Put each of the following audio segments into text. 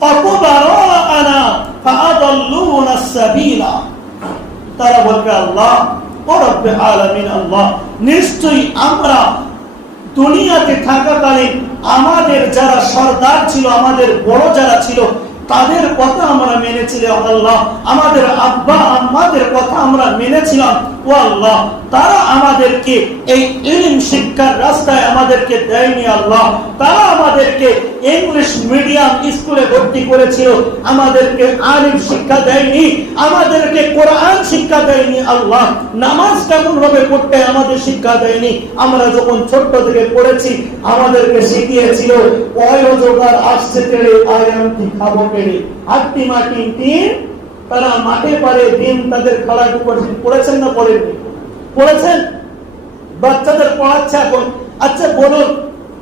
ফাকুবারানা ফাআদাল্লুনাস সাবিলা। তারা বলবে আল্লাহ ও রব্বে আলামিন, আল্লাহ নিশ্চয়ই আমরা দুনিয়াতে থাকাকালীন আমাদের যারা সরদার ছিল, আমাদের বড় যারা ছিল, তাদের কথা আমরা মেনেছিলাম আল্লাহ। আমাদের আব্বা আম্মাদের কথা আমরা মেনেছিলাম ও আল্লাহ। তারা আমাদেরকে এই ইলম শিক্ষার রাস্তায় আমাদেরকে দেয়নি আল্লাহ। তারা আমাদেরকে ইংলিশ মিডিয়াম স্কুলে ভর্তি করেছিল, আমাদেরকে আলিম শিক্ষা দেয়নি, আমাদেরকে কোরআন শিক্ষা দেয়নি আল্লাহ। নামাজ কেমন ভাবে পড়তে আমাদের শিক্ষা দেয়নি। আমরা যখন ছোট্ট থেকে পড়েছি আমাদেরকে শিখিয়েছিল অযোগার আসছে তেড়ে আয়ামটি খাবো পেড়ে হাতি মাটি টিন। তারা মাঠে পারে দিন তাদের খেলাটু করছেন, পড়েছেন না পড়েননি? পড়েছেন। বাচ্চাদের পড়াচ্ছে এখন। আচ্ছা বলুন,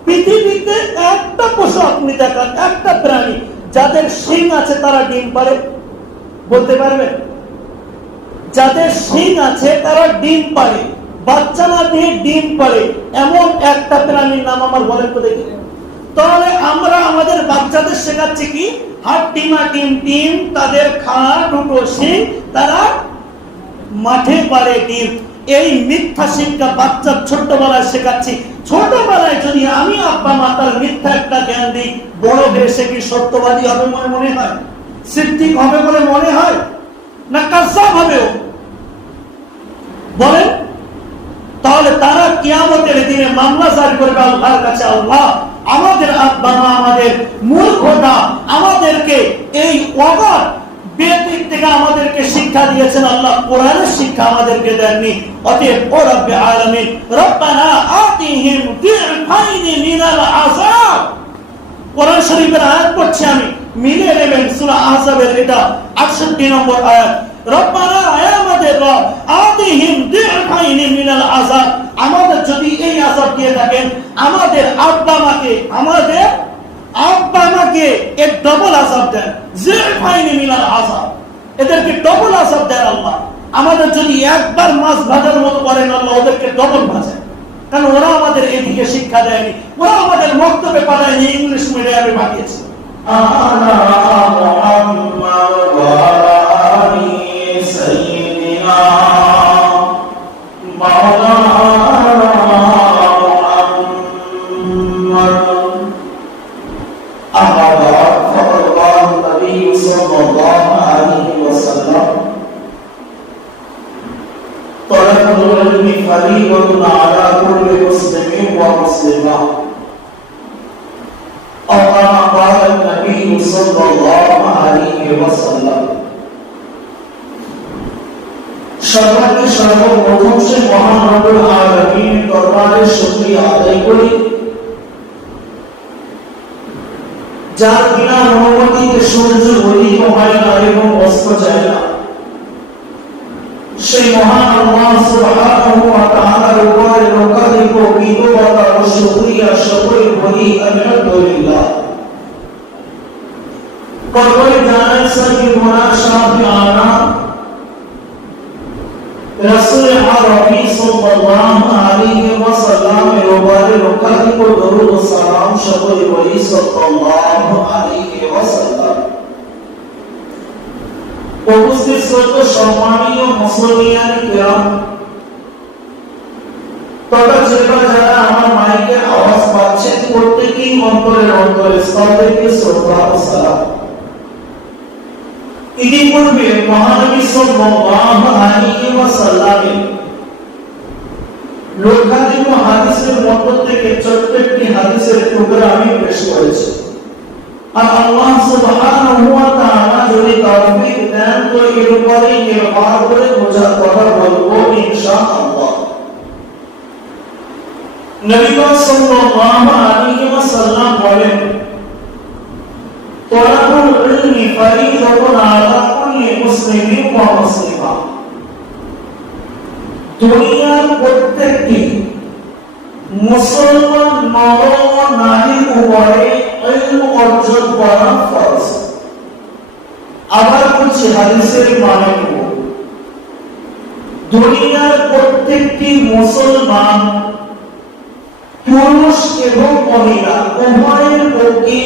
পৃথিবীতে একটা পশু আপনি দেখান, একটা প্রাণী যাদের শিং আছে তারা ডিম পারে? বলতে পারবেন? যাদের শিং আছে তারা ডিম পারে, বাচ্চা না দিয়ে ডিম পারে, এমন একটা প্রাণীর নাম আমার বলেন তো দেখি। তাহলে আমরা আমাদের বাচ্চাদের শেখাচ্ছি কি? হাড্ডি মাটিম ডিম, তাদের খাওয়া দুটো শিং, তারা মাঠে পারে ডিম। এই মিথ্যা শিক্ষা বাচ্চা ছোট্টবেলায় শেখাচ্ছি। ছোটবেলায় যদি আমি আব্বা মাতার মিথ্যা একটা জ্ঞান দিই, বড় হয়ে সে কি সত্যবাদী হবে মনে হয়? সিদ্দিক হবে বলে মনে হয়? না কাজ্জাব হবে? বলেন। তাহলে তারা কিয়ামতের দিনে মামলা জারি করবে আল্লাহর কাছে, আল্লাহ আমাদের আব্বা মা আমাদের মূর্খতা, আমাদেরকে এই অগাধ বেদিক থেকে আমাদেরকে শিক্ষা দিয়েছেন আল্লাহ, কোরআনের শিক্ষা আমাদেরকে দেননি। অতএব ও রব্বে আলামিন, রব্বানা আতিহিম দি'ফাইনি মিনাল আযাব। কোরআন শরীফের আয়াত পড়ছি আমি, মিলে নেবেন সূরা আহজাবের এটা 68 নম্বর আয়াত। রব্বানা, হে আমাদের রব, আতিহিম দি'ফাইনি মিনাল আযাব, আমাদের যদি এই আযাব দিয়ে থাকেন, আমাদের আব্বা মাকে এক ডবল আযাব দেন। জি'ফাইনি মিনাল আযাব, এদেরকে ডবল আযাব দেন আল্লাহ। আমাদের যদি একবার মাছ ভাজার মতো করেন আল্লাহ, ওদেরকে ডবল ভাজেন। কারণ ওরা আমাদের এদিকে শিক্ষা দেয়নি, ওরা আমাদের মক্তবে পাঠায়নি, ইংলিশ মিডিয়ামে পাঠিয়েছে। فريضة على كل مسلم ومسلمة أو كما قال النبي صلى الله عليه وسلم। সর্বাগ্রে সর্বপ্রথম সে মহান রব্বুল আলামিনের দরবারে শুকরিয়া আদায় করি, যার বিনা অনুমতিতে সূর্য উদিত হয় না এবং অস্ত যায় না। সেই মহান আল্লাহ সুবহানাহু ওয়া তাআলার উপরে লক্ষাধিক কৃতজ্ঞতা ও শুকরিয়া সকলে বলি আলহামদুলিল্লাহ। সকলে জানেন সাইয়্যিদুনা শাফিআনা রাসূল আরবি সাল্লাল্লাহু আলাইহি ওয়াসাল্লামের উপরে লক্ষাধিক দরুদ ও সালাম সকলে বলি সাল্লাল্লাহু আলাইহি ওয়াসাল্লাম। উপস্থিত শ্রদ্ধেয় সম্মানীয় মুসলমান কিরাম, তথা যারা আমার মাইকের আওয়াজ পাচ্ছেন, প্রত্যেকেই অন্তরের স্তর থেকে শ্রদ্ধা ও সালাম। ইতিপূর্বে মহানবী সাল্লাল্লাহু আলাইহি ওয়াসাল্লামের লক্ষাধিক হাদিসের মধ্য থেকে ছোট্ট একটি হাদিসের টুকরা আমি পেশ করেছি। আর আল্লাহ সুবহানাহু ওয়া তাআলা যদি তৌফিক দেন তো এর উপরে নির্ভর করে বোঝার কথা বলবো ইনশাআল্লাহ। নবী সাল্লাল্লাহু আলাইহি ওয়াসাল্লাম বলেন, তালাবুল ইলমি ফরিদাতুন আলা কুল্লি মুসলিমিন ওয়া মুসলিমা। দুনিয়ার প্রত্যেকটি মুসলমান নর ও নারীর উপরে ইলম অর্জন করা ফরজ। আবার বলছি, হাদিসের মানে দুনিয়ার প্রত্যেকটি মুসলমান পুরুষ এবং মহিলা উভয়ের পক্ষে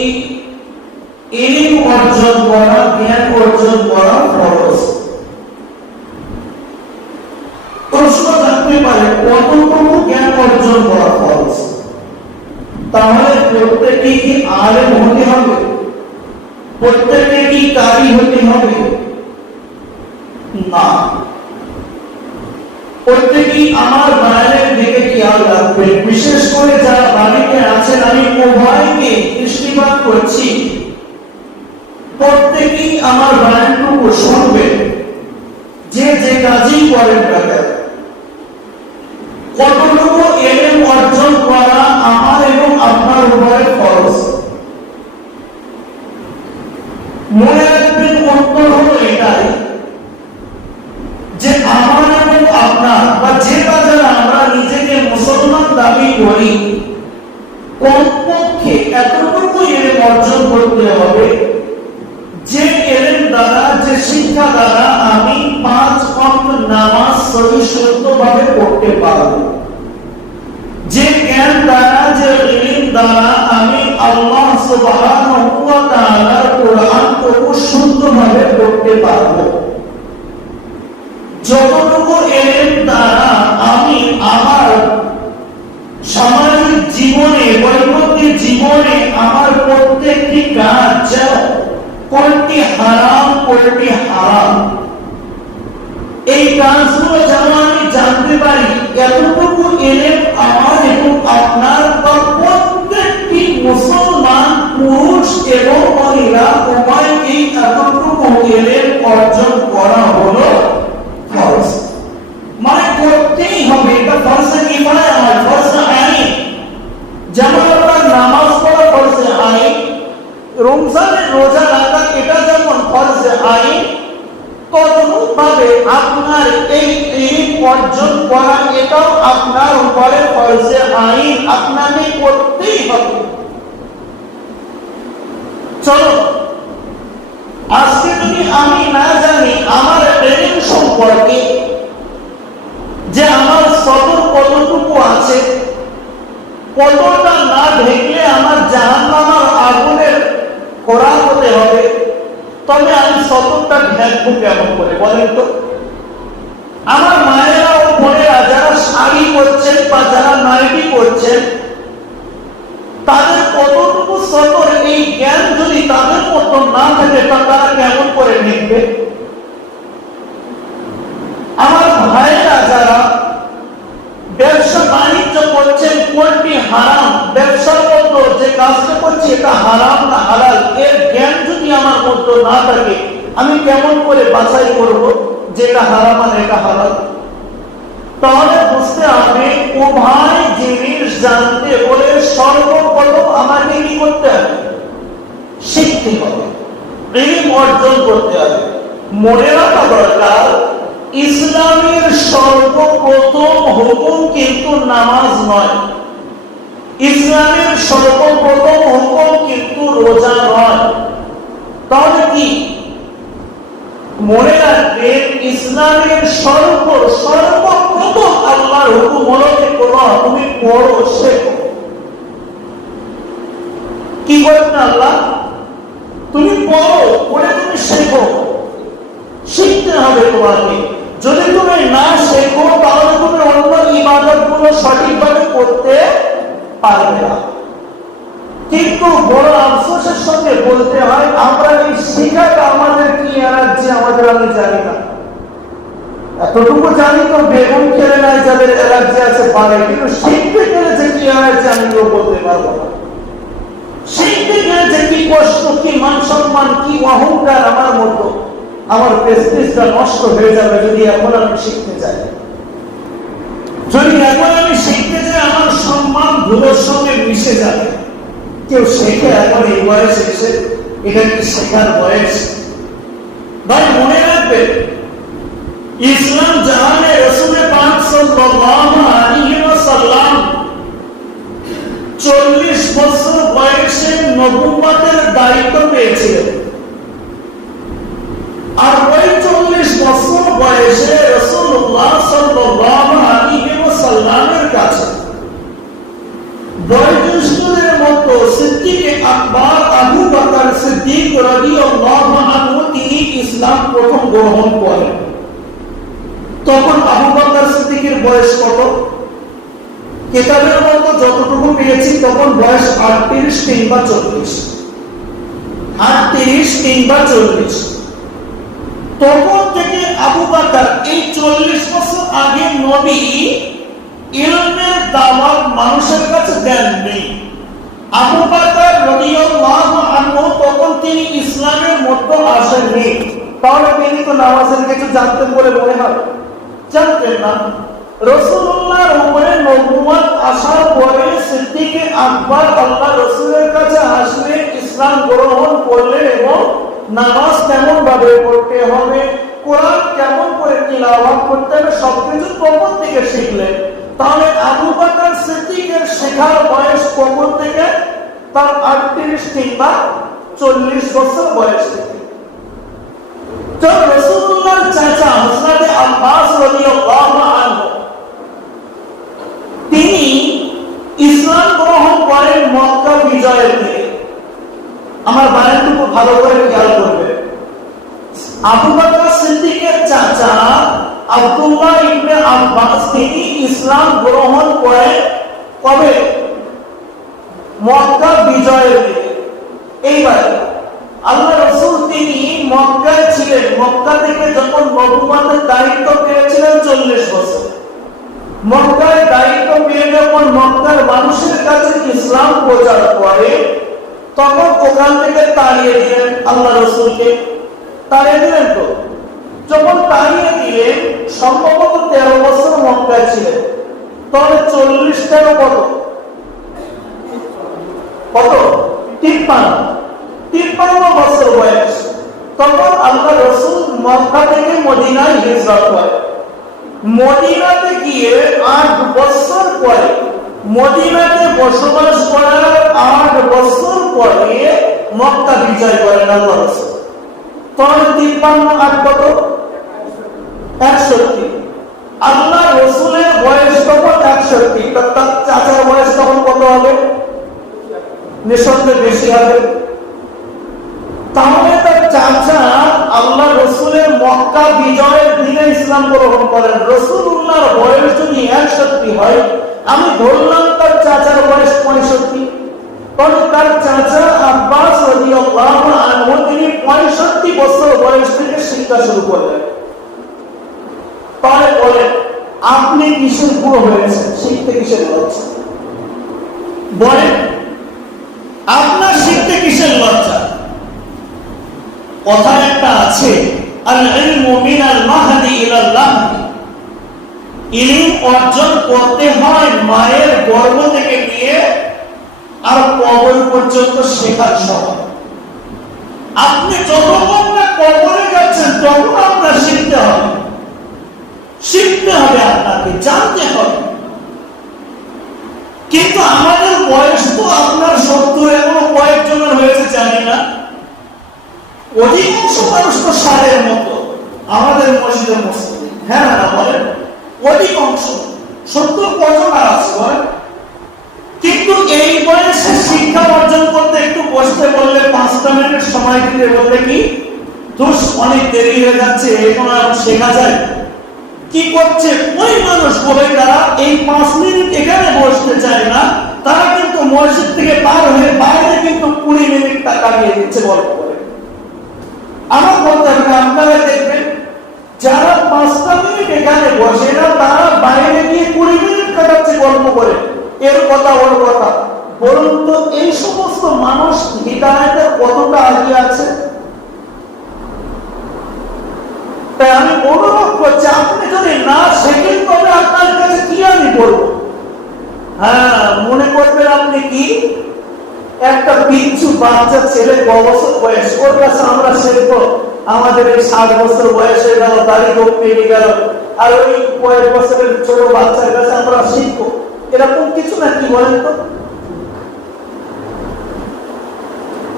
ইলম অর্জন করা, জ্ঞান অর্জন করা ফরজ। প্রশ্ন থাকতে পারে কতটুকু জ্ঞান অর্জন করা ফরজ? তাহলে প্রত্যেকেই কি আলেম হতে হবে? প্রত্যেকে কি কারি হতে হবে? না। প্রত্যেকেই আমার বায়ানের দিকে খেয়াল রাখবেন। বিশেষ করে যারা বাড়িতে আছেন, আমি উভয়কে দৃষ্টিপাত করছি, প্রত্যেকেই আমার বায়ানটুকু শুনবেন। যে যে কাজই করেন না কেন, কতটুকু ইলম অর্জন করা আমার এবং আপনার উপরে ফরজ। মনে রাখবেন, উত্তর হলো এটাই যে আমার এবং আপনার বা যে বাজারে আমরা নিজেকে মুসলমান দাবি করি, কমপক্ষে এতটুকু ইলম অর্জন করতে হবে যে ইলম দ্বারা, যে শিক্ষা দ্বারা আমি 5 ওয়াক্ত নামাজ সহিষ্ণুভাবে পড়তে পারবো, যে জ্ঞান দ্বারা, যে ইলম দ্বারা আমি আল্লাহ সুবহানাহু ওয়া তাআলার কোরআনকে শুদ্ধভাবে পড়তে পারবো, যতটুকু ইলম দ্বারা আমি আমার সামাজিক জীবনে, বৈজ্ঞানিক জীবনে আমার প্রত্যেকটি কাজ, কোনটি হারাম কোনটি হারাম, এই কাজগুলো যেন আমি জানতে পারি, এতটুকু ইলম আমার এবং আপনার বা প্রত্যেকটি মুসলমান পুরুষ এবং মহিলা উভয়কেই এতটুকু ইলম অর্জন করা হলো ফরজ। মানে করতেই হবে, এটা ফরজে কিফায়া নয়, ফরজে আইন। যেমন আপনার নামাজ পড়া ফরজে আইন, রমজানের রোজা রাখা এটা যেমন ফরজে আইন, তদনুরূপভাবে আপনার এই ইলম অর্জন করা এটাও আপনার উপরে ফরজে আইন, আপনাকে করতেই হবে। চলো, আজকে যদি আমি না জানি আমার ইলম সম্পর্কে, যে আমার সবর কতটুকু আছে, কতটা না ঢেকলে আমার জাহান্নামের আগুনের খোরাক হতে হবে, তবে আমি সবরটা ঢেকবো কেমন করে বলেন তো? আমার মায়েরা ও বোনেরা যারা শাড়ি করছেন বা যারা নাইটি করছেন, তাদের কতটুকু সবর, এই জ্ঞান যদি তাদের মতো না থাকে তারা কেমন করে ঢেকবে? আমার ভাইরা যারা ব্যবসা বাণিজ্য করছেন, কোনটি হারাম, ব্যবসার মধ্যে যে কাজটা করছি এটা হারাম না হালাল, এর জ্ঞান যদি আমার মধ্যে না থাকে, আমি কেমন করে বাছাই করব যেটা হারাম আর এটা হালাল? তাহলে বুঝতে হবে উভয় জিনিস জানতে হলে সর্বপ্রথম আমাকে কি করতে হবে? শিখতে হবে, ইলম অর্জন করতে হবে। মনে রাখা দরকার, ইসলামের সর্বপ্রথম হুকুম কিন্তু নামাজ নয়, ইসলামের সর্বপ্রথম হুকুম কিন্তু রোজা নয়। তাহলে কি? মনে রাখবেন, ইসলামের সর্বপ্রথম আল্লাহর হুকুম হলো যে তুমি পড়ো, শেখো। কি করবেন আল্লাহ? তুমি পড়ো, পড়ে তুমি শেখো। শিখতে হবে তোমাকে। যদি তুমি না শেখো তাহলে তুমি অন্য ইবাদতগুলো সঠিকভাবে করতে পারবে না। কিন্তু বড় আফসোসের সঙ্গে বলতে হয়, আমরা এই শিখাটা আমাদের কি এনার্জি আমাদের আমি জানি না। এতটুকু জানি তো বেগুন খেলে নাই যাদের এলার্জি আছে পারে, কিন্তু শিখতে গেলে যে কি এনার্জি আমি বলতে পারবো না। শিখতে গেলে যে কি কষ্ট, কি মান সম্মান, কি অহংকার আমার মতো, আমার প্রেস্টিজটা নষ্ট হয়ে যাবে যদি এখন আমি শিখতে চাই। যদি এখন আমি শিখতে চাই, আমার সম্মান ধুলোর সঙ্গে মিশে যাবে। কেউ শেখে এখন এই বয়স এসে, এটা কি শেখার বয়স? ভাই মনে রাখবে, ইসলাম জাহানে রাসূলে পাক সাল্লাল্লাহু আলাইহি ওয়াসাল্লাম 40 বছর বয়সে নবুয়তের দায়িত্ব পেয়েছিলেন। আর ওই 40 বছর বয়সে রাসূলুল্লাহ সাল্লাল্লাহু আলাইহি ওয়াসাল্লামের কাছে বয়োজ্যেষ্ঠদের মতো সিদ্দিক আকবর আবু বকর সিদ্দিক রাদিয়াল্লাহু আনহু তিনি ইসলাম প্রথম গ্রহণ করেন, তখন আবু বকর সিদ্দিকের বয়স কত? কিতাবের মধ্যে যতটুকু পেয়েছি তখন বয়স 38 কিংবা 40, 38 কিংবা 40। তখন থেকে আবু বকর এই 40 বছর আগে নবী ইলমের দাওয়াত মানুষের কাছে দেননি। আবু বকর রাদিয়াল্লাহু আনহু তখন তিনি ইসলামের মধ্যে আসেননি। তাহলে তিনি তো নামাজের কিছু জানতেন বলে মনে হয়? জানতেন না। রাসূলুল্লাহর উপরে নবুয়ত আসার পরে সিদ্দিক আকবর আল্লাহ রাসূলের কাছে আসলে ইসলাম গ্রহণ করলেন এবং নামাজ কেমন ভাবে পড়তে হবে, কোরআন কেমন করে তিলাওয়াত করতে হবে সবকিছু তখন থেকে শিখলেন। তাহলে আবু বকর সিদ্দিকের শেখার বয়স কখন থেকে? তার 38 কিংবা 40 বছর বয়স থেকে। তো রাসূলুল্লাহর চাচা হযরত আব্বাস রাদিয়াল্লাহু আনহু তিনি ইসলাম গ্রহণ করেন মক্কা বিজয়ের দিনে। আমার বায়ানটুকু ভালো করে খেয়াল করবে। আবু বকর সিদ্দিকের চাচা আব্দুল্লাহ ইবনে আব্বাস তিনি ইসলাম গ্রহণ করেন কবে? মক্কা বিজয়ের দিনে। এইবার আল্লাহ রাসূল তিনি মক্কায় ছিলেন। মক্কা থেকে যখন নবুয়তের দায়িত্ব পেয়েছিলেন 40 বছর, মক্কায় দায়িত্ব পেয়ে যখন মক্কার মানুষের কাছে ইসলাম প্রচার করে তখন ওখান থেকে তাড়িয়ে দিলেন আল্লাহ রাসূলকে। তাড়িয়ে দিলেন তো, যখন তাড়িয়ে দিলেন সম্ভবত 13 বছর মক্কায় ছিলেন। তাহলে 40 কত? 53 বছর বয়স। তখন আল্লাহ রাসূল মক্কা থেকে মদিনায় হিজরত করেন। মদিনাতে গিয়ে 8 বছর পরে, মদিনাতে বসবাস করার 8 বছর পরে মক্কা বিজয় করেন আল্লাহ রাসূল। তাহলে 53 আর কত? 61। আল্লাহ রাসূলের বয়স তখন 61, তার চাচার বয়স তখন কত হবে? নিঃসন্দেহে বেশি হবে। তাহলে তার চাচা আল্লাহ রাসূলের মক্কা বিজয়ের দিনে ইসলাম গ্রহণ করেন। রাসূলুল্লাহর বয়স যদি 61 হয়, আমি ধরলাম তার চাচার বয়স 65, তাহলে তার চাচা আব্বাস রাদিয়াল্লাহু আনহু তিনি 65 বছর বয়স থেকে শিক্ষা শুরু করলেন। তাহলে বলেন আপনি কিসের বুড়ো হয়েছেন? শিখতে কিসের লজ্জা? বলেন আপনার শিখতে কিসের লজ্জা? কথা একটা আছে, আল ইলমু মিনাল মাহদি ইলাল লাহদি। ইলম অর্জন করতে হয় মায়ের গর্ভ থেকে নিয়ে আর কবর পর্যন্ত শেখার সময়। আপনি যতক্ষণ না কবরে যাচ্ছেন তখন আপনার শিখতে হবে। শিখতে হবে, আপনাকে জানতে হবে। কিন্তু আমাদের বয়স তো আপনার 70 এখনো কয়েকজনের হয়েছে জানি না। অধিকাংশ মানুষ তো 60-এর মতো আমাদের মসজিদের মুসলিম। হ্যাঁ না বলেন, অধিকাংশ 70 কজন আছে বলেন? কিন্তু এই বয়সে শিক্ষা অর্জন করতে একটু বসতে বললে 5টা মিনিট সময় দিতে বললে কি দোষ, অনেক দেরি হয়ে যাচ্ছে, এখন আর শেখা যায়। কি করছে ওই মানুষ বলে তারা এই 5 মিনিট এখানে বসতে চায় না, তারা কিন্তু মসজিদ থেকে পার হয়ে বাইরে কিন্তু 20 মিনিট টাকা দিয়ে দিচ্ছে গল্প করে। আমার বলতে হবে আপনারা দেখবেন যারা 5টা মিনিট এখানে বসে না তারা বাইরে গিয়ে 20 মিনিট কাটাচ্ছে গল্প করে, এর কথা ওর কথা। বলুন তো এই সমস্ত মানুষ হিদায়াতের কতটা আগিয়ে আছে? তাই আমি অনুরোধ করছি আপনি যদি না শেখেন তবে আপনার কাছে কি আমি বলবো? হ্যাঁ, মনে করবেন আপনি কি একটা পিচ্ছু বাচ্চা ছেলে 9 বছর বয়স, ওর কাছে আমরা শিখবো। আমাদের এই 60 বছর বয়স হয়ে গেল, দাড়ি গোপ পেয়ে গেল, আর ওই কয়েক বছরের ছোট বাচ্চার কাছে আমরা শিখবো, এরকম কিছু না। কি বলেন তো?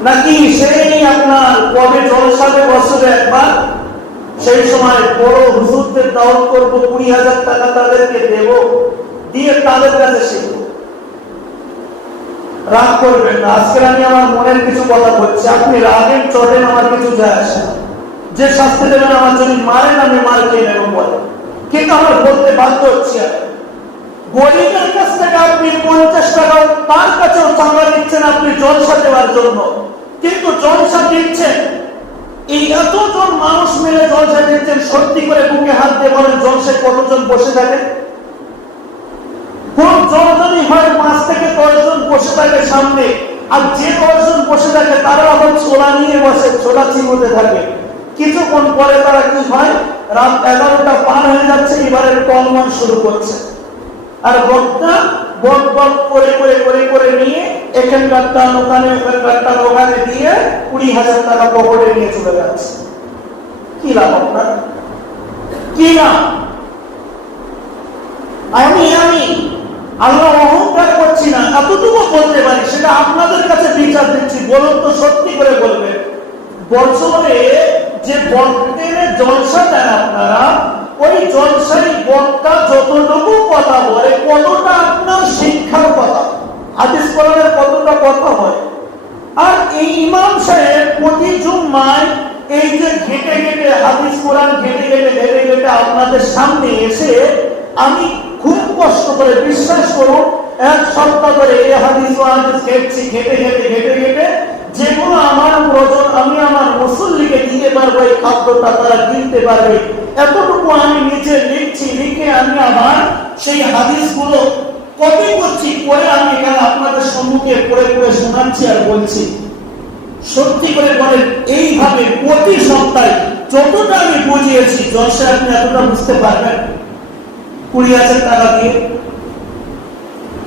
নাকি সেই আপনার কবে জলসাতে বছরে একবার, সেই সময় বড় হুজুরদের দাওয়াত করবো, 20,000 টাকা তাদেরকে দেব, দিয়ে তাদের কাছে শিখবো। রাগ করবেন না, আজকে আমি আমার মনের কিছু কথা বলছি, আপনি রাগেন চটেন আমার কিছু যায় আসে না। যে শাস্তি দেবেন আমার যদি মারেন আমি মার খেয়ে নেব বলে, কিন্তু আমার বলতে বাধ্য হচ্ছে। গরিবের কাছ থেকে আপনি 50 টাকা তার কাছেও চাঁদা দিচ্ছেন আপনি জলসা দেওয়ার জন্য, কিন্তু জলসা দিচ্ছেন এই এতজন মানুষ মিলে জলসা দিচ্ছেন, সত্যি করে বুকে হাত দিয়ে বলেন জলসায় কতজন বসে থাকে? কোন জন যদি হয় 5 থেকে 10 জন বসে থাকে সামনে, আর যে 10 জন বসে থাকে তারা আবার ছোলা নিয়ে বসে, ছোলা চিবোতে থাকে। কিছুক্ষণ পরে তারা কি হয়, রাত 11টা পার হয়ে যাচ্ছে, এবারে কলমান শুরু করছে, আর বক্তা বক বক করে করে করে করে নিয়ে এখানকার টান ওখানে, ওখানকার টান ওখানে দিয়ে 20,000 টাকা পকেটে নিয়ে চলে যাচ্ছে। কি লাভ আপনার? কি লাভ? আমি আল্লাহ অহংকার করছি না, এতটুকু বলতে পারি, সেটা আপনাদের কাছে বিচার দিচ্ছি। বলুন তো, সত্যি করে বলবেন, বছরে যে বক্তের জলসা দেন আপনারা, ওই জলসাই বক্তা যতটুকু কথা বলে কতটা আপনার শিক্ষার কথা, হাদিস কোরআনের কতটা কথা হয়। আর এই ইমাম সাহেব প্রতি জুম্মায় এই যে ঘেটে ঘেটে হাদিস কোরআন ঘেটে ঘেটে ঘেটে ঘেটে আপনাদের সামনে এসে, আমি খুব কষ্ট করে, বিশ্বাস করুন, 1 সপ্তাহ ধরে এই হাদিস ঘেটছি, ঘেটে ঘেটে ঘেটে ঘেটে, যেগুলো আমার ওজন আমি আমার মুসল্লিকে দিতে পারবো, এই খাদ্যটা তারা কিনতে পারবে, এতটুকু আমি নিচে লিখছি, লিখে আমি আমার সেই হাদিসগুলো কপি করছি, করে আমি এখানে আপনাদের সম্মুখে পড়ে পড়ে শোনাচ্ছি আর বলছি। সত্যি করে বলেন, এইভাবে প্রতি সপ্তাহে যতটা আমি বুঝিয়েছি, জলসা আপনি এতটা বুঝতে পারবেন 20,000 টাকা দিয়ে?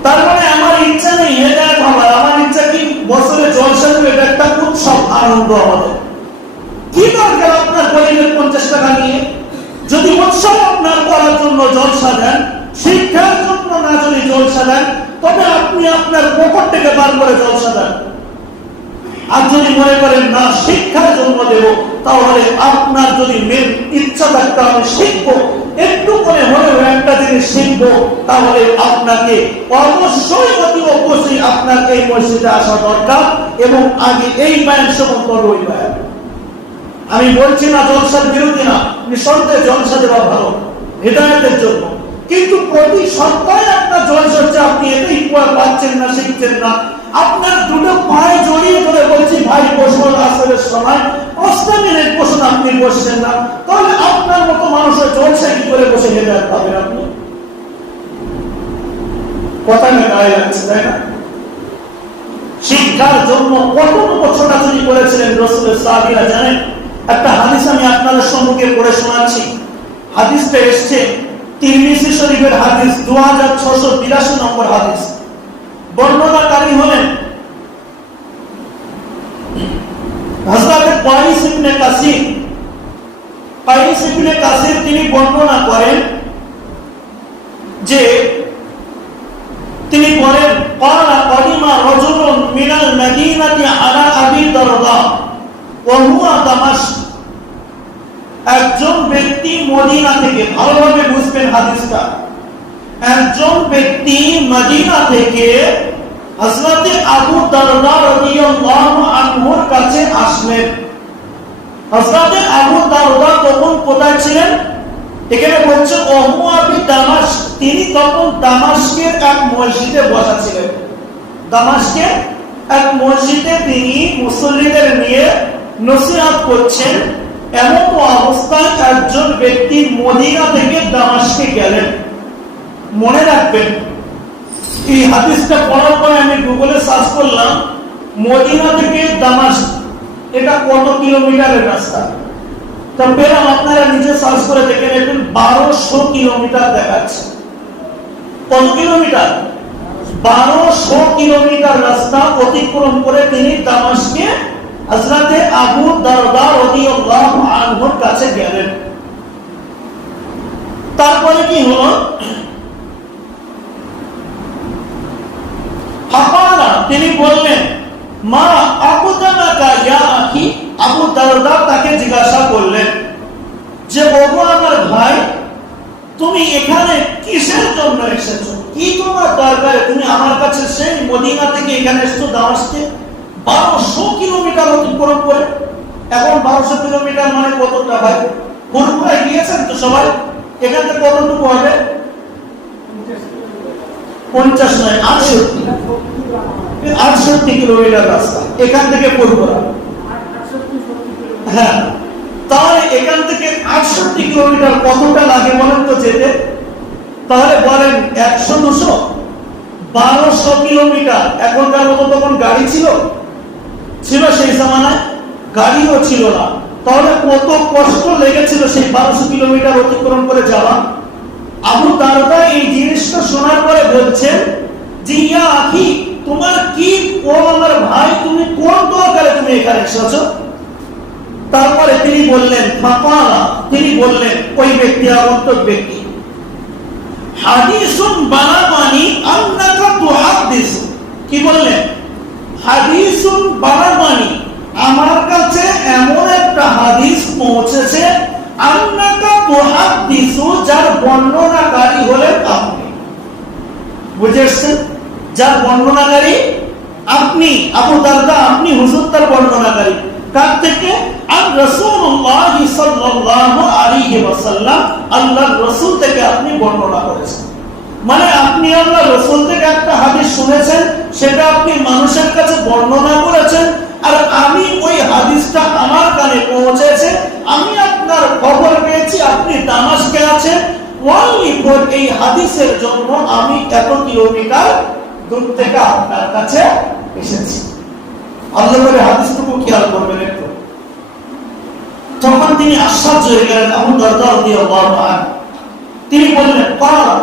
তার মানে আমার ইচ্ছা নেই হেদায়েত হওয়ার, আমার ইচ্ছা কি বছরে জলসা দেবে, এটা একটা উৎসব, আনন্দ আমাদের। কি দরকার আপনার গরিবের 50 টাকা নিয়ে? যদি উৎসব আপনার করার জন্য জলসা দেন, শিক্ষার জন্য না যদি জলসা দেন, তবে আপনি আপনার পকেট থেকে বার করে জলসা দেন। আর যদি মনে করেন না শিক্ষার জন্য দেব, তাহলে আপনার যদি মেন ইচ্ছা থাকতে আমি শিখবো, একটু করে হলেও একটা জিনিস শিখবো, তাহলে আপনাকে অবশ্যই অতি অবশ্যই আপনার এই মসজিদে আসা দরকার, এবং আগে এই বয়ান শ্রবণ করবো। ওই বয়ান আমি বলছি না জলসার বিরোধী না, নিঃসন্দেহে জলসা দেওয়া ভালো হেদায়েতের জন্য, কিন্তু প্রতি সপ্তাহে আপনার জলসা হচ্ছে, আপনি এটাই পাচ্ছেন না, শিখছেন না। আপনার দুটো পায়ে জড়িয়ে ধরে বলছি, ভাই বসুন, আসরের সময় 5 মিনিট বসুন, আপনি বসছেন না, তাহলে আপনার মতো মানুষের জলসা কি করে বসে হেদায়েত পাবেন আপনি? কথা নিয়ে গায়ে লাগছে, তাই না? শিক্ষার জন্য কতটুকু ছোটাছুটি করেছিলেন রাসূলের সাহাবীরা জানেন? একটা হাদিস আমি আপনাদের সম্মুখে পড়ে শোনাচ্ছি। হাদিসটা এসছে তিরমিজি শরীফের হাদিস, 2682 নম্বর হাদিস। বর্ণনাকারী হলেন হযরত কাইস ইবনে কাসির। কাইস ইবনে কাসির তিনি বর্ণনা করেন যে তিনি বলেন, ক্বালা কাদিমা রাজুলুন মিনাল মদিনাতি আলা আবি দারদা ওয়া হুয়া দামাশক। একজন ব্যক্তি মদিনা থেকে, ভালোভাবে বুঝবেন হাদিসটা, একজন ব্যক্তি মদিনা থেকে হযরত আবু দারদা রাদিয়াল্লাহু আনহুর কাছে আসলেন। হযরত আবু দারদা তখন কোথায় ছিলেন? এখানে বলছে ওহুয়া বি দামাশক, তিনি তখন দামাশকের এক মসজিদে বসা ছিলেন। দামাশকের এক মসজিদে তিনি মুসল্লিদের নিয়ে নসিহত করছেন। এমন অবস্থায় একজন ব্যক্তি মদিনা থেকে দামাশকে গেলেন। মনে রাখবেন, এই হাদিসটা পড়ার পরে আমি গুগলে সার্চ করলাম মদিনা থেকে দামাশক এটা কত কিলোমিটারের রাস্তা, তা পেলাম, আপনারা নিজে সার্চ করে দেখে নেবেন 1200 কিলোমিটার দেখাচ্ছে। কত কিলোমিটার? 1200 কিলোমিটার রাস্তা অতিক্রম করে তিনি দামাশকে হযরত আবু দারদা রাদিয়াল্লাহু আনহুর কাছে গেলেন। তারপরে কি হলো? ফাকালা, তিনি বললেন, মা আকুদানাকা ইয়া আখি। আবু দারদা তাকে জিজ্ঞাসা করলেন যে, ওগো আমার ভাই, তুমি এখানে কিসের জন্য এসেছো, কি তোমার দরকারে তুমি আমার কাছে সেই মদিনা থেকে এখানে এসেছো দামেস্কে 1200 কিলোমিটার অতিক্রম করে। এখন 1200 কিলোমিটার মানে কতটা ভাই? পুরোপুরি গিয়েছেন তো সবাই? এখান থেকে কতটুকু হবে? 50 নয় 68 কিলোমিটার রাস্তা এখান থেকে পুরোপুরা। হ্যাঁ, তাহলে এখান থেকে 68 কিলোমিটার কতটা লাগে বলেন তো যেতে? তাহলে বলেন 100 200 1200 কিলোমিটার। এখনকার মতো তখন গাড়ি ছিল সেই জামানায়? গাড়িও ছিল না। তাহলে কত কষ্ট লেগেছিল সেই 1200 কিলোমিটার অতিক্রম করে যাওয়া। আবু দারদা এই জিনিসটা শোনার পরে বলছেন যে ইয়া আখি, তোমার কি আমার ভাই, তুমি কোন দরকারে তুমি এখানে এসেছো? তারপরে তিনি বললেন ফাকালা, তিনি বললেন ওই ব্যক্তি, আগন্তুক ব্যক্তি, হাদিসুন বালাগানি আন্নাকা তুহাদ্দিস। কি বললেন? হাদিসুন বালাগানি, আমার কাছে এমন একটা হাদিস পৌঁছেছে, আন্নাকা তুহাদ্দিসু, যার বর্ণনাকারী হলেন আপনি। বুঝেছেন? যার বর্ণনাকারী আপনি, আবু দারদা, আপনি হুজুর তার বর্ণনাকারী। কার থেকে? আর রাসূলুল্লাহ সাল্লাল্লাহু আলাইহি ওয়াসাল্লাম, আল্লাহর রাসূল থেকে আপনি বর্ণনা করেছেন। মানে আপনি আল্লাহর রাসূল থেকে একটা হাদিস শুনেছেন, সেটা আপনি মানুষের কাছে বর্ণনা করেছেন, আর আমি ওই হাদিসটা আমার কানে পৌঁছেছে, আমি আপনার খবর পেয়েছি আপনি দামেস্কে আছেন, ওয়ালি ফর এই হাদিসের জন্য আমি এত কিলোমিটার দূর থেকে আপনার কাছে এসেছি। আল্লাহ করে হাদিসটুকু খেয়াল করবেন একটু। তখন তিনি আশ্চর্য হয়ে গেলেন, আবু দারদা রাদিয়াল্লাহু আনহু। তিনি বললেন, ক্বালা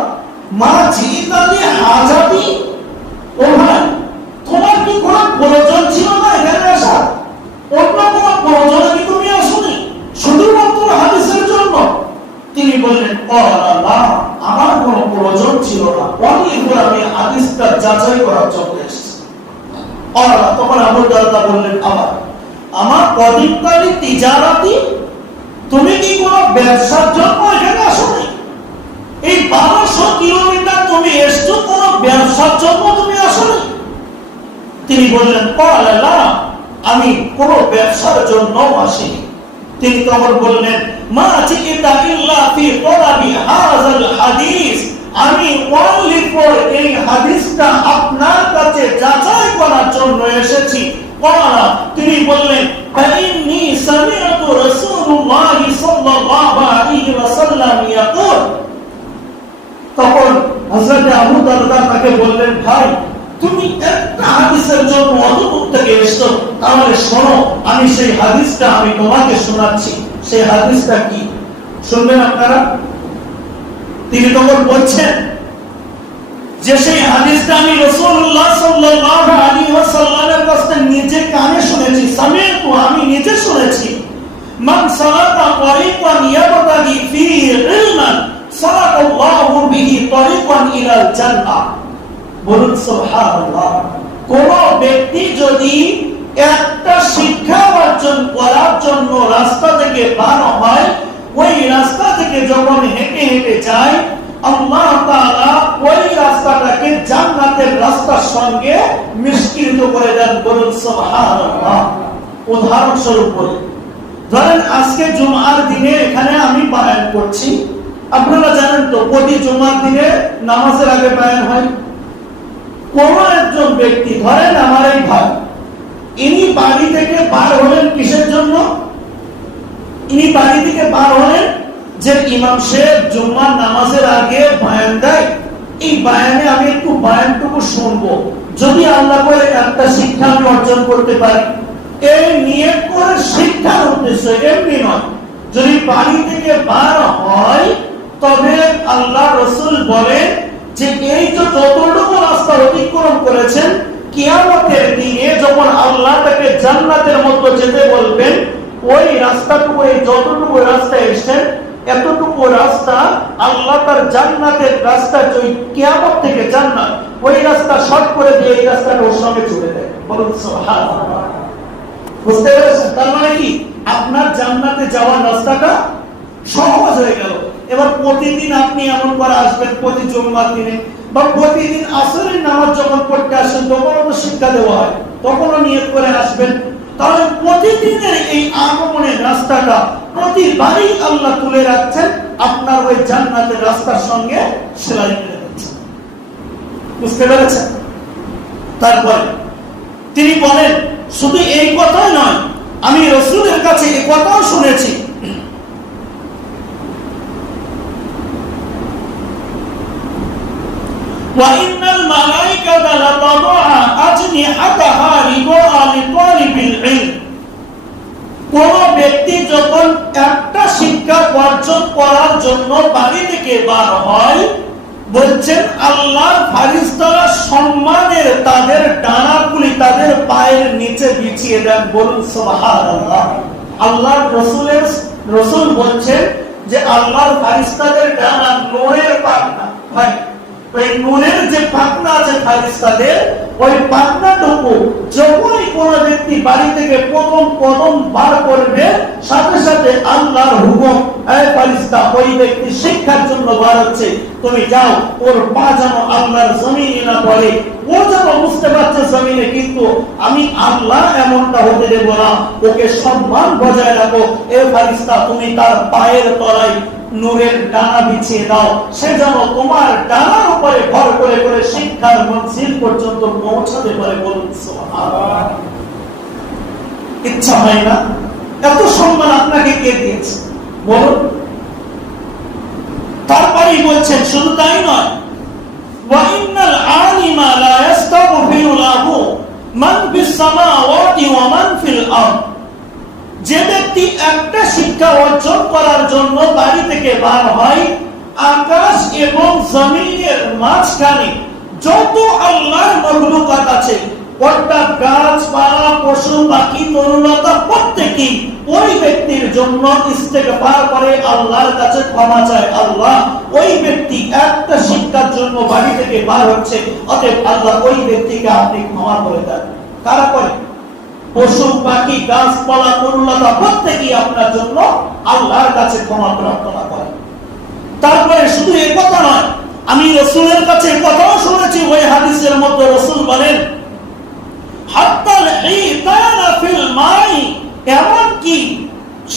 মা জিতালি হাজাতি, ও ভাই, তোমার কি কোনো প্রয়োজন ছিল না এখানে আসার? অন্য কোনো প্রয়োজনে কি তুমি আসোনি, শুধুমাত্র হাদিসের জন্য? তিনি বললেন, ক্বালা লা, আমার কোনো প্রয়োজন ছিল না, আমি হাদিসটা যাচাই করার জন্য এসেছি। তখন আবু দারদা বললেন, আমার কদিনকারী তিজারাতি, তুমি কি কোনো ব্যবসার জন্য এখানে আসোনি? এই 1200 কিলোমিটার তুমি এসছো কোনো ব্যবসার জন্য তুমি আসোনি? তিনি বললেন, লা, আমি কোনো ব্যবসার জন্য আসিনি। তিনি তখন বললেন, মা জিতা ইল্লা ফি তালাবি হাযাল হাদিস, আমি ওনলি ফর এই হাদিসটা আপনার কাছে যাচাই করার জন্য এসেছি। তিনি বললেন, ফাইন্নী সামি'তু রাসূলুল্লাহ সাল্লাল্লাহু আলাইহি ওয়াসাল্লাম ইয়াকুল। তখন হযরত আবু দারদা তাকে বললেন, ভাই, তুমি একটা হাদিসের জন্য অত দূর থেকে এসেছো, তাহলে শোনো, আমি সেই হাদিসটা আমি তোমাকে শোনাচ্ছি। সেই হাদিসটা কি শুনবেন আপনারা? তিনি তখন বলছেন যে সেই হাদিসটা আমি রাসূলুল্লাহ সাল্লাল্লাহু আলাইহি ওয়াসাল্লামের কাছ থেকে নিজে কানে শুনেছি, সামি'তু, আমি নিজে শুনেছি, মান সালাকা তারিকান ইয়াবতাগি ফিহি ইলমান সালাকাল্লাহু বিহি তারিকান ইলাল জান্নাহ। বলুন সুবহানাল্লাহ। কোন ব্যক্তি যদি একটা শিক্ষা অর্জন করার জন্য রাস্তা থেকে বার হয়, ওই রাস্তা থেকে যখন হেঁটে হেঁটে যায়, আল্লাহ তাআলা ওই রাস্তাটাকে জান্নাতের রাস্তার সঙ্গে মিশ্রিত করে দেন। বলুন সুবহানাল্লাহ। উদাহরণস্বরূপ বলি, ধরেন আজকে জুমার দিনে এখানে আমি বয়ান করছি, আপনারা জানেন তো প্রতি জুমার দিনে নামাজের আগে বয়ান হয়। কোন একজন ব্যক্তি, ধরেন আমার এই ভাই, ইনি বাড়ি থেকে বার হলেন কিসের জন্য? ইনি বাড়ি থেকে বার হলেন যে ইমাম সাহেব জুম্মার নামাজের আগে বয়ান দেয়, এই বয়ানে আমি একটু বয়ানটুকু শুনবো, যদি আল্লাহ করে একটা শিক্ষা আমি অর্জন করতে পারি। এই নিয়ত করে শিক্ষার উদ্দেশ্য, এমনি নয়। যদি বাড়ি থেকে বার হয়, তবে আল্লাহ রাসূল বলেন যে এই তো যতটুকু রাস্তা অতিক্রম করেছেন, কিয়ামতের দিনে যখন আল্লাহ তাকে জান্নাতের মধ্যে যেতে বলবেন, ওই রাস্তাটুকু, এই যতটুকু রাস্তা এসেছেন, এতটুকু রাস্তা আল্লাহ তার জান্নাতের রাস্তা, ওই কিয়ামত থেকে জান্নাত, ওই রাস্তা শর্ট করে দিয়ে এই রাস্তাটা ওর সঙ্গে চলে দেয়। বলুন সুবহানাল্লাহ। বুঝতে পেরেছেন? তার মানে কি, আপনার জান্নাতে যাওয়ার রাস্তাটা সহজ হয়ে গেল। এবার প্রতিদিন আপনি এমন করে আসবেন, প্রতি জুম্মার দিনে বা প্রতিদিন আসরের নামাজ যখন পড়তে আসেন তখনও তো শিক্ষা দেওয়া হয়, তখনও নিয়ত করে আসবেন। তাহলে প্রতিদিনের এই আগমনের রাস্তাটা প্রতিবারই আল্লাহ তুলে রাখছেন আপনার ওই জান্নাতের রাস্তার সঙ্গে সেলাই করে দিচ্ছেন। বুঝতে পেরেছেন? তারপরে তিনি বলেন শুধু এই কথাই নয়, আমি রাসূলের কাছে এই কথাও শুনেছি, وَإِنَّ الْمَلَائِكَةَ لَتَضَعُ أَجْنِحَتَهَا رِضَاءً لِطَالِبِ الْعِلْمِ। কোন ব্যক্তি যখন একটা শিক্ষা অর্জন করার জন্য বাড়ি থেকে বার হয়, বলছেন আল্লাহর ফেরেশতারা সম্মানের তাদের ডানাগুলি তাদের পায়ের নিচে বিছিয়ে দেন। বলুন সুবহানাল্লাহ। আল্লাহর রাসূল বলছেন যে আল্লাহর ফেরেশতাদের ডানা নূরের পাখনা, ভাই ওই নূরের যে পাখনা আছে ফেরেশতাদের, ওই পাখনাটুকু যখনই কোন ব্যক্তি বাড়ি থেকে প্রথম কদম বার করবে, সাথে সাথে আল্লাহর হুকুম, এই ফেরেশতা ওই ব্যক্তি শিক্ষার জন্য বার হচ্ছে, তুমি যাও, ওর পা যেন আল্লাহর জমিনে না পড়ে, ও যেন বুঝতে পারছে জমিনে, কিন্তু আমি আল্লাহ এমনটা হতে দেব না, ওকে সম্মান বজায় রাখো। এ ফেরেশতা তুমি তার পায়ের তলায় নূরের ডানা বিছিয়ে দাও, সে যেন তোমার ডানার উপরে ভর করে করে শিক্ষার মঞ্জিল পর্যন্ত পৌঁছাতে পারে। বলুন সুবহানাল্লাহ। ইচ্ছা হয় না? এত সম্মান আপনাকে কে দিয়েছে বলুন? তারপরেই বলছেন শুধু তাই নয়, ওয়া ইন্নাল আলিমা লা ইস্তাগফিরু লাহু মান ফিস সামাওয়াতি ওয়া মান ফিল আরদ। যে ব্যক্তি একটা শিক্ষা অর্জন করার জন্য বাড়ি থেকে বার হয়, আকাশ এবং জমিনের মাঝখানে যত আল্লাহর মাখলুকাত আছে, অর্থাৎ গাছপালা, পশু পাখি, তরুলতা, প্রত্যেকেই ওই ব্যক্তির জন্য ইস্তেগফার করে, আল্লাহর কাছে ক্ষমা চায়। আল্লাহ, ওই ব্যক্তি একটা শিক্ষার জন্য বাড়ি থেকে বার হচ্ছে, অতএব আল্লাহ ওই ব্যক্তিকে আপনি ক্ষমা করে দেন। কারা করে? পশু পাখি, গাছপালা, তরুলতা প্রত্যেকেই আপনার জন্য আল্লাহর কাছে ক্ষমা প্রার্থনা করে। তারপরে শুধু এই কথা নয়, আমি রাসূলের কাছে কথাও শুনেছি, ওই হাদিসের মধ্যে রাসূল বলেন হাত্তাল ইতানা ফিল মাই, এমন কি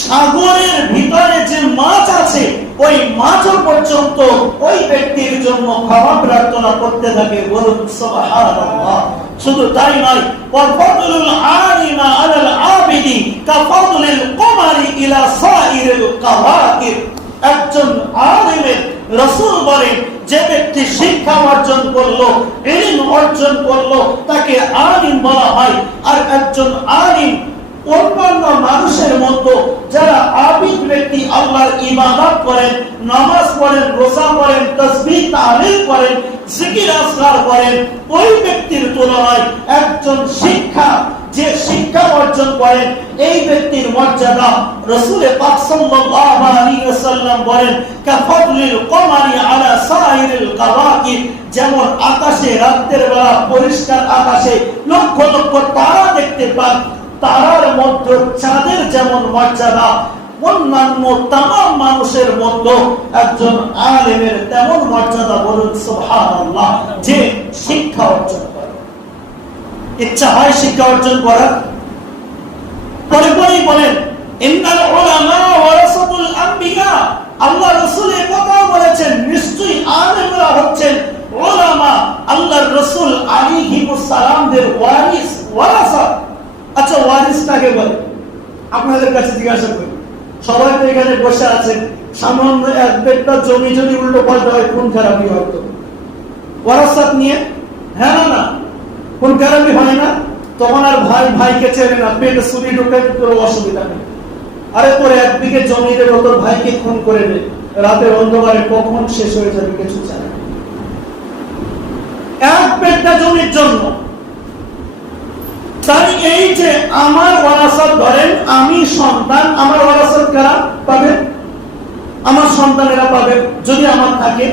সাগরের ভিতরে যে মাছ আছে ওই মাছও পর্যন্ত ওই ব্যক্তির জন্য ক্ষমা প্রার্থনা করতে থাকে। বলুন সুবহানাল্লাহ। শুধু তাই নয়, ওয়াফাদুল আলিমা আলাল আবিদি কাফাদুল কমারি ইলা সাইরিল কাওয়াকিব। একজন আলিমের রাসূল বলেন যে ব্যক্তি শিক্ষা অর্জন করলো, ইলম অর্জন করলো, তাকে আলিম বলা হয়। আর একজন আলিম অন্যান্য মানুষের মধ্যে যারা আবিদ ব্যক্তি, আল্লাহর ইবাদত করেন, নামাজ পড়েন, রোজা করেন, তাসবিহ তাহলিল করেন, জিকির আজকার করেন, ওই ব্যক্তির তুলনায় একজন যে শিক্ষা অর্জন করেন, এই ব্যক্তির মর্যাদা রাসূল পাক সাল্লাল্লাহু আলাইহি ওয়াসাল্লাম বলেন কাফাদুল কমারি আলা সাইরিল কাওয়াকিব। যেমন আকাশে রাতের বেলা পরিষ্কার আকাশে লক্ষ লক্ষ তারা দেখতে পান, তারার মধ্যে চাঁদের যেমন মর্যাদা, অন্যান্য তামাম মানুষের মধ্যে একজন আলেমের তেমন মর্যাদা। বলুন সুবহানাল্লাহ। যে শিক্ষা অর্জন করে, ইচ্ছা হয় শিক্ষা অর্জন করার, পরে পরেই বলেন ইন্নাল উলামা ওয়ারাসাতুল আম্বিয়া। আল্লাহ রাসূল এই কথা বলেছেন, নিশ্চয়ই আলেমরা হচ্ছেন উলামা, আল্লাহর রাসূল আলাইহিস সালামদের ওয়ারিস, ওয়ারাসা। আচ্ছা, ওয়ারিস কাকে বলে? আপনাদের কাছে জিজ্ঞাসা করি, সবাই তো এখানে বসে আছেন, সামান্য এক বেটা জমি যদি উল্টো পাল্টা হয় খুন খারাপি হতো, ওয়ারাসাত নিয়ে? হ্যাঁ না, খুন খারাপি হয় না? তখন আর ভাই ভাইকে চেনে না, পেটে ছুরি ঢুকে কোনো অসুবিধা নেই। আরে তোর এক বিঘে জমি দেবে, তোর ভাইকে খুন করে দে, রাতের অন্ধকারে কখন শেষ হয়ে যাবে কিছু জানে না, এক বেটা জমির জন্য। তাই এই যে আমার ওয়ারাসাত, ধরেন আমি সন্তান, আমার ওয়ারাসাত কারা পাবে? আমার সন্তানেরা পাবে যদি আমার থাকে।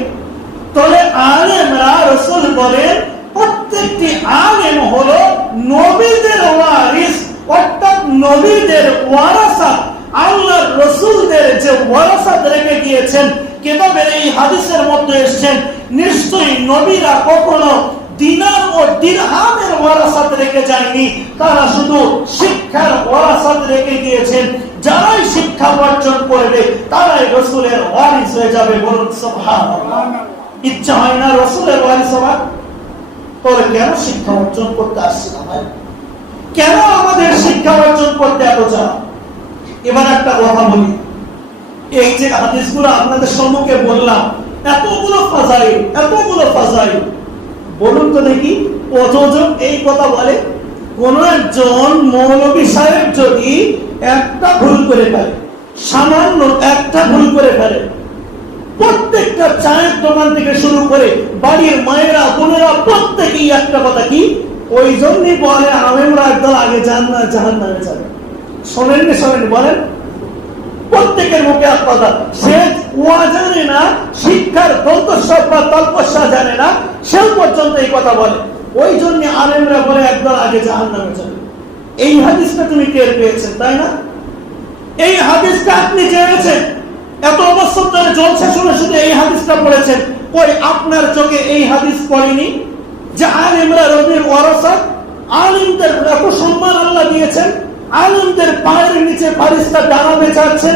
তাহলে আলেমরা, রাসূল বলেন প্রত্যেকটি আলেম হলো নবীদের ওয়ারিস, অর্থাৎ নবীদের ওয়ারাসাত। আল্লাহর রাসূলদের যে ওয়ারাসাত রেখে গিয়েছেন, কিতাবের এই হাদিসের মধ্যে এসেছেন নিশ্চয়ই নবীরা কখনো দিনার ও দিরহামের ওয়ারাসাত রেখে যায়নি, তারা শুধু শিক্ষার ওয়ারাসাত রেখে গিয়েছেন। যারাই শিক্ষা অর্জন করবে তারাই রাসূলের ওয়ারিস হয়ে যাবে। বলুন সুবহানাল্লাহ। ইচ্ছা হয় না রাসূলের ওয়ারিস হওয়ার? তোর কেন শিক্ষা অর্জন করতে আসছি না ভাই? কেন আমাদের শিক্ষা অর্জন করতে এত চাও? এবার একটা কথা বলি, এই যে হাদিসগুলো আপনাদের সম্মুখে বললাম, এতগুলো ফাজাইল, বলুন তো দেখি কতজন এই কথা বলে? কোন একজন মৌলবী সাহেব যদি একটা ভুল করে ফেলে, সামান্য একটা ভুল করে ফেলে, প্রত্যেকটা চায়ের দোকান থেকে শুরু করে বাড়ির মায়েরা বোনেরা প্রত্যেকেই একটা কথা, কি ওই জন্যই বলে আলেমরা একদল আগে জাহান্নামে যাবে। শোনেননি? বলেন। প্রত্যেকের মুখে এক কথা, সে ওয়া জানে না, শিক্ষার দন্তস্বর বা তল্পস্যা জানে না, সেও পর্যন্ত এই কথা বলে। ওই জন্য আলেমরা বলে একদল আগে জাহান্নামে যাবে। এই হাদিসটা তুমি টের পেয়েছেন, তাই না? এই হাদিসটা আপনি জেনেছেন, এত অবস্থা ধরে জলসা শুনে শুধু এই হাদিসটা পড়েছেন। কই আপনার চোখে এই হাদিস পড়েনি যে আলেমরা রবির ওয়ারাসাত, আলেমদের এত সম্মান আল্লাহ দিয়েছেন, আলেমদের পায়ের নিচে ফারিস্তা ডানা বেচাচ্ছেন?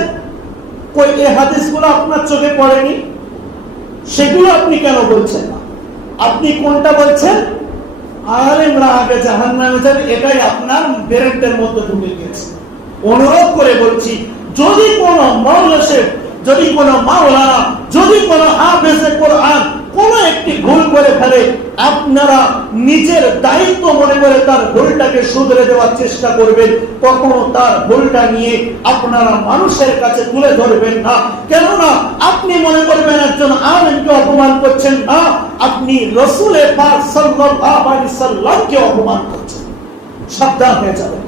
কই এই হাদিসগুলো আপনার চোখে পড়েনি? সেগুলো আপনি কেন বলছেন না? আপনি কোনটা বলছেন? আলেমরা আগে জাহান্নামে যাবে, এটাই আপনার ব্রেনের মধ্যে ঢুকে গেছে। অনুরোধ করে বলছি, যদি কোনো মাওলানা, যদি কোনো মাওলানা, যদি কোনো হাফেজে কোরআন কোন একটি ভুল করে ফেলে, আপনারা নিজের দায়িত্ব মনে করে তার ভুলটাকে শুধরে দেওয়ার চেষ্টা করবেন। কখনো তার ভুলটা নিয়ে আপনারা মানুষের কাছে তুলে ধরবেন না, কেননা আপনি মনে করবেন একজন আলেমকে অপমান করছেন, না, আপনি রাসূলে পাক সাল্লাল্লাহু আলাইহি সাল্লামকে অপমান করছেন। সাবধান হয়ে যাবেন।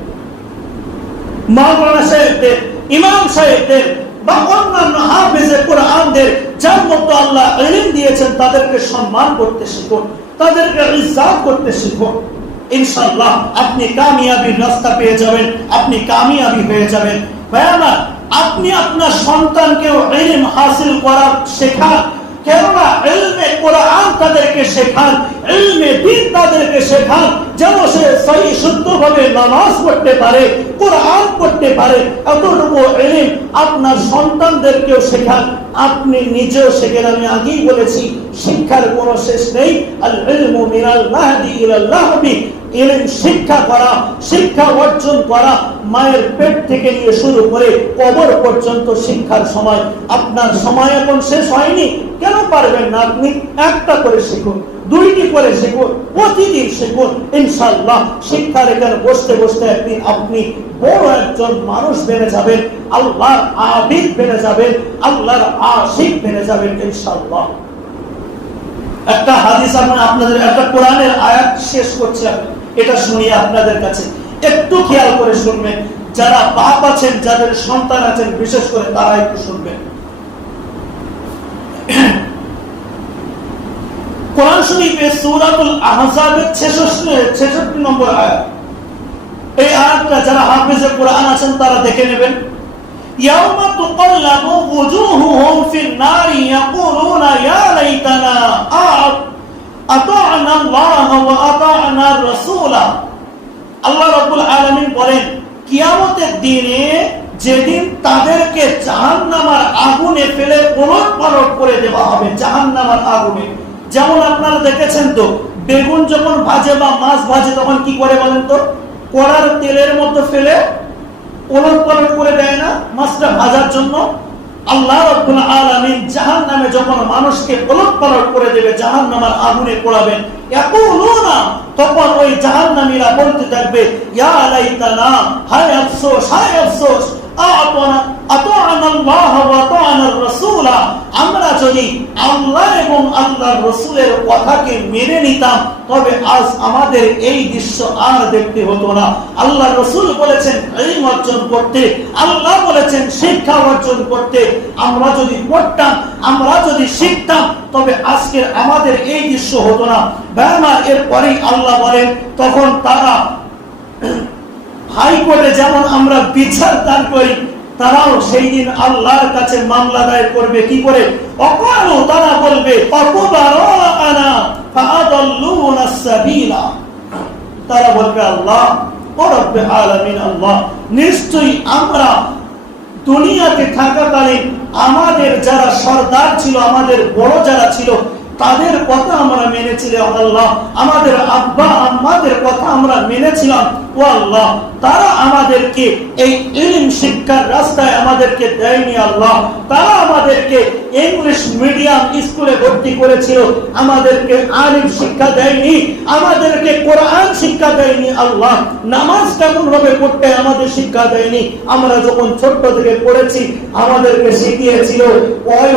মাওলানা সাহেবদের, ইমাম সাহেবদের বা অন্যান্য হাফেজে কোরআনদের যার মধ্যে আল্লাহ ইলম দিয়েছেন, তাদেরকে সম্মান করতে শিখুন, তাদেরকে ইজ্জত করতে শিখুন। ইনশাআল্লাহ আপনি কামিয়াবির রাস্তা পেয়ে যাবেন, আপনি কামিয়াবি হয়ে যাবেন। ভাই আমার, আপনি আপনার সন্তানকেও ইলম হাসিল করার শেখান, কেননা ইলমে কোরআন তাদেরকে শেখান, ইলমে দ্বীন তাদেরকে শেখান, যেন সে সহি শুদ্ধভাবে নামাজ পড়তে পারে, কোরআন পড়তে পারে। এতটুকু ইলম আপনার সন্তানদেরকেও শেখান, আপনি নিজেও শেখেন। আমি আগেই বলেছি, শিক্ষার কোনো শেষ নেই। আল ইলমু মিনাল মাহদি ইলাল লাহদি। ইলম শিক্ষা করা, শিক্ষা অর্জন করা, মায়ের পেট থেকে নিয়ে শুরু করে কবর পর্যন্ত শিক্ষার সময়। আপনার সময় এখন শেষ হয়নি, কেন পারবেন না? আপনি একটা করে শিখুন, দুইটি করে শিখুন, প্রতিদিন শিখুন। ইনশাআল্লাহ শিক্ষার এখানে বসতে বসতে একদিন আপনি বড় একজন মানুষ বেড়ে যাবেন, আল্লাহর আবিদ বেড়ে যাবেন, আল্লাহর আশিক বেড়ে যাবেন ইনশাআল্লাহ। একটা হাদিস আপনাদের, একটা কোরআনের আয়াত শেষ করছি, এটা শুনিয়ে আপনাদের কাছে একটু খেয়াল করে শুনবেন। যারা বাপ আছেন, যাদের সন্তান আছেন, বিশেষ করে তারা একটু শুনবেন। কোরআন শরীফে সূরাতুল আহজাবের 66 নম্বর আয়াত। এই আয়াতটা যারা হাফেজে কোরআন আছেন তারা দেখে নেবেন। ইয়াউমা তুকাল্লাবু ওয়ুজুহুহুম ফিন নারি ইয়াকুলুনা ইয়া লাইতানা আতা'না আল্লাহ ওয়া আতা'না আর-রাসূলা। আল্লাহ রাব্বুল আলামিন বলেন, কিয়ামতের দিনে যেদিন তাদেরকে জাহান্নামের আগুনে ফেলে ওলটপালট করে দেওয়া হবে, জাহান্নামের আগুনে। যেমন আপনারা দেখেছেন তো, বেগুন যখন ভাজে বা মাছ ভাজে তখন কি করে বলেন তো? কড়ার তেলের মধ্যে ফেলে ওলটপালট করে দেয় না মাছটা ভাজার জন্য? আল্লাহ রাব্বুল আলামিন জাহান্নামে যখন মানুষকে ওলটপালট করে দেবে, জাহান্নামের আগুনে পোড়াবেন, ইয়াকুলুনা, তখন ওই জাহান্নামীরা বলতে থাকবে, ইয়া লাইতানা, হায় আফসোস, হায় আফসোস, আমরা যদি আল্লাহ এবং আল্লাহর রাসূলের কথাকে মেনে নিতাম, তবে আজ আমাদের এই দৃশ্য আর দেখতে হতো না। আল্লাহ রাসূল বলেছেন ইলম অর্জন করতে, আল্লাহ বলেছেন শিক্ষা অর্জন করতে। আমরা যদি পড়তাম, আমরা যদি শিখতাম, তবে আজকের আমাদের এই দৃশ্য হতো না। বাবা, এরপরেই আল্লাহ বলেন, তখন তারা হাইকোর্টে যেমন আমরা বিচার দান করি, তারাও সেই দিন আল্লাহর কাছে মামলা দায়ের করবে কি করে? অকালু, তারা বলবে অকুবারানা ফাআদাল্লুনাস সাবিলা। তারা বলবে আল্লাহ ও রব্বে আলামিন, আল্লাহ নিশ্চয়ই আমরা দুনিয়াতে থাকাকালীন আমাদের যারা সরদার ছিল, আমাদের বড় যারা ছিল, তাদের কথা আমরা মেনেছিলাম আল্লাহ, আমাদের আব্বা আম্মাদের কথা আমরা মেনেছিলাম ও আল্লাহ, তারা আমাদেরকে এই ইলম শিক্ষার রাস্তায় আমাদেরকে দেয়নি আল্লাহ, তারা আমাদেরকে ইংলিশ মিডিয়াম স্কুলে ভর্তি করেছিল, আমাদেরকে আলিম শিক্ষা দেয়নি, আমাদেরকে কোরআন শিক্ষা দেয়নি আল্লাহ, নামাজ কেমন ভাবে পড়তে আমাদের শিক্ষা দেয়নি, আমরা যখন ছোট থেকে পড়েছি আমাদেরকে শিখিয়েছিল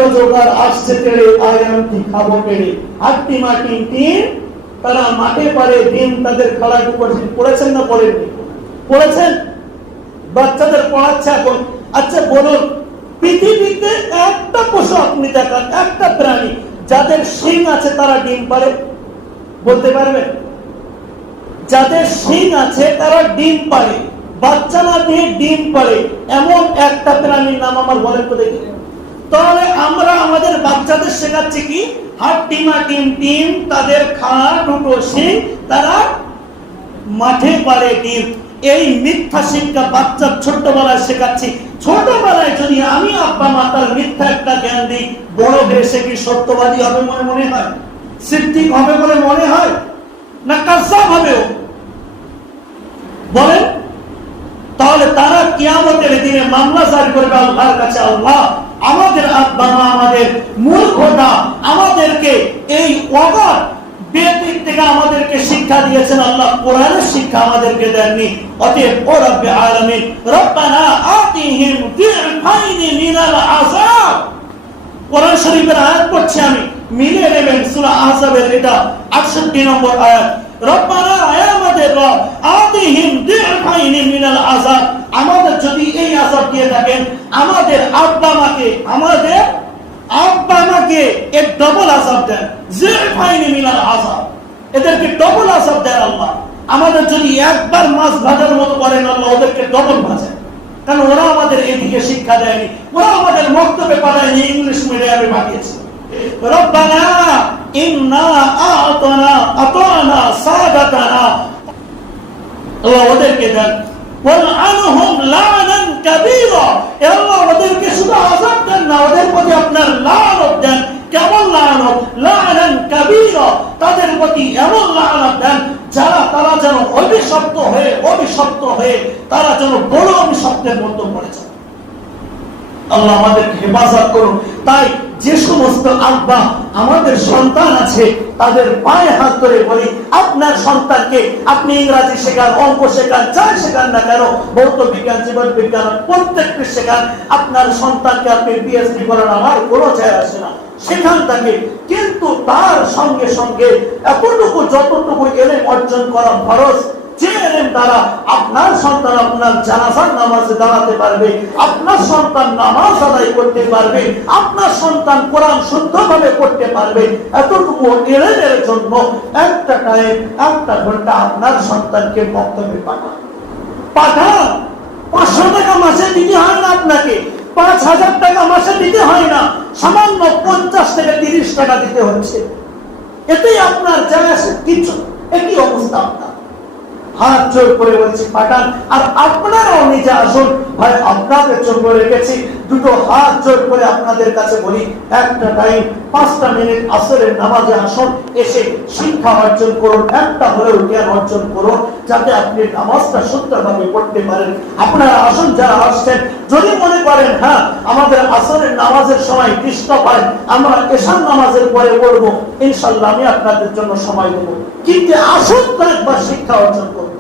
অযোগার আসছে তেড়ে আয়ামটি খাবো পেড়ে হাট্টি মাটি টিন। তারা মাঠে পারে দিন তাদের খেলাটি করেছেন, পড়েছেন না পড়েননি? পড়েছেন। বাচ্চাদের পড়াচ্ছে এখন। আচ্ছা বলুন, পৃথিবীতে একটা পশু আপনি দেখান, একটা প্রাণী যাদের শিং আছে তারা ডিম পারে? বলতে পারবেন? যাদের শিং আছে তারা ডিম পারে, বাচ্চা না দিয়ে ডিম পারে, এমন একটা প্রাণীর নাম আমার বলেন তো দেখি। তাহলে আমরা আমাদের বাচ্চাদের শেখাচ্ছি কি? হাট্টি মাটি ডিম, তাদের খাওয়া দুটো শিং, তারা মাঠে পারে ডিম। এই মিথ্যা শিক্ষা বাচ্চা ছোট্টবেলায় শেখাচ্ছি। ছোটবেলায় যদি আমি আব্বা মাতার মিথ্যা একটা জ্ঞান দিই, বড় হয়ে সে কি সত্যবাদী হবে মনে হয়? সিদ্দিক হবে বলে মনে হয়? না কাজ্জাব হবে? বলেন। তাহলে তারা কিয়ামতের দিনে মামলা জারি করবে আল্লাহর কাছে, আল্লাহ আমাদের আব্বা মা আমাদের মূর্খতা, আমাদেরকে এই অগাধ বেদিক থেকে আমাদেরকে শিক্ষা দিয়েছেন আল্লাহ, কোরআনের শিক্ষা আমাদেরকে দেননি। অতএব ও রব্বে আলামিন, রব্বানা আতিহিম দি'ফাইনি মিনাল আযাব। কোরআন শরীফের আয়াত পড়ছি আমি, মিলিয়ে নেবেন সূরা আহজাবের এটা 68 নম্বর আয়াত। রব্বানা, আয় আমাদের রব, আতিহিম দি'ফাইনি মিনাল আযাব, আমাদের যদি এই আযাব দিয়ে থাকেন, আমাদের আব্বা মাকে এক ডবল আযাব দেন, দি'ফাইনি মিনাল আযাব, এদেরকে ডবল আযাব দেন আল্লাহ। আমাদের যদি একবার মাছ ভাজার মতো করেন আল্লাহ, ওদেরকে ডবল ভাজেন, কারণ ওরা আমাদের এদিকে শিক্ষা দেয়নি, ওরা আমাদের মক্তবে পাঠায়নি, ইংলিশ মিডিয়ামে পাঠিয়েছে। রব্বানা ইন্না আতানা সাদাতানা, আল্লাহ ওদেরকে দেন, ওয়ালআনহুম লা'নান কাবীরা, আল্লাহ ওদেরকে শুধু আযাব দেন না, ওদের প্রতি আপনার লানত দেন। কেমন লানত? লা'নান কাবীরা, তাদের প্রতি এমন লানত দেন তারা যেন অভিশপ্ত হয়ে তারা যেন বড় অভিশপ্তের মধ্যে পড়ে যায়। আল্লাহ আমাদেরকে হেফাজত করুন। তাই যে সমস্ত আব্বা আমাদের সন্তান আছে তাদের পায়ে হাত ধরে বলি, আপনার সন্তানকে আপনি ইংরেজি শেখান, অঙ্ক শেখান, যা শেখান না কেন, ভৌত বিজ্ঞান, জীবন বিজ্ঞান, প্রত্যেকটি শেখান। আপনার সন্তানকে আপনি পিএইচডি করেন, আমার কোনো যায় আসে না, সেখান থেকে, কিন্তু তার সঙ্গে সঙ্গে এতটুকু যতটুকু এলেম অর্জন করা ফরজ, যে এলেম দ্বারা আপনার সন্তান আপনার জানাজার নামাজে দাঁড়াতে পারবে, আপনার সন্তান নামাজ আদায় করতে পারবে, আপনার সন্তান কোরআন শুদ্ধভাবে পড়তে পারবে, এতটুকু এলেমের জন্য একটা টাইম, একটা ঘন্টা আপনার সন্তানকে বক্তব্যে পাঠান। 500 টাকা মাসে দিতে হয় না আপনাকে, 5000 টাকা মাসে দিতে হয় না, সামান্য 50 থেকে 30 টাকা দিতে হচ্ছে, এতেই আপনার যায় আসে কিছু। একই অবস্থা আপনার। হাত জোর করে বলছি পাঠান। আর আপনারাও নিজে আসুন, ভাই আপনাদের জন্য রেখেছি, দুটো হাত জোর করে আপনাদের কাছে বলি, একটা টাইম 5টা মিনিট আসরের নামাজে আসুন, এসে শিক্ষা অর্জন করুন, একটা হলেও জ্ঞান অর্জন করুন, যাতে আপনি নামাজটা শুদ্ধভাবে পড়তে পারেন। আপনারা আসুন, যারা আসছেন, যদি মনে করেন হ্যাঁ আমাদের আসরের নামাজের সময় ডিস্টার্ব হয়, আমরা এশার নামাজের পরে পড়বো, ইনশাআল্লাহ আমি আপনাদের জন্য সময় দেব, কিন্তু আসুন তো একবার শিক্ষা অর্জন করুন।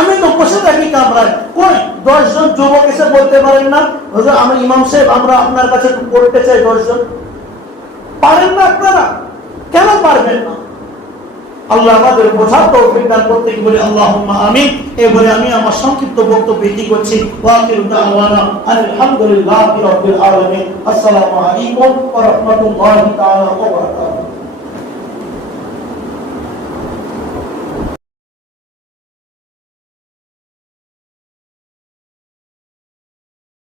আমি তো বসে থাকি কামরায়, কই 10 জন যুবক এসে বলতে পারেন না, হুজুর আমরা ইমাম সাহেব আমরা আপনার কাছে পড়তে চাই, 10 জন পারেন না? আপনারা কেন পারবেন না? আল্লাহ আমাদের বোঝার তৌফিক দান করতে বলে আল্লাহুম্মা আমিন। এই বলে আমি আমার সংক্ষিপ্ত বক্তব্য এটি করছি। ওয়া আখিরু দাওয়ানা আলহামদুলিল্লাহি রাব্বিল আলামিন। আসসালামু আলাইকুম ওয়া রাহমাতুল্লাহি তাআলা ওয়া বারাকাতুহু।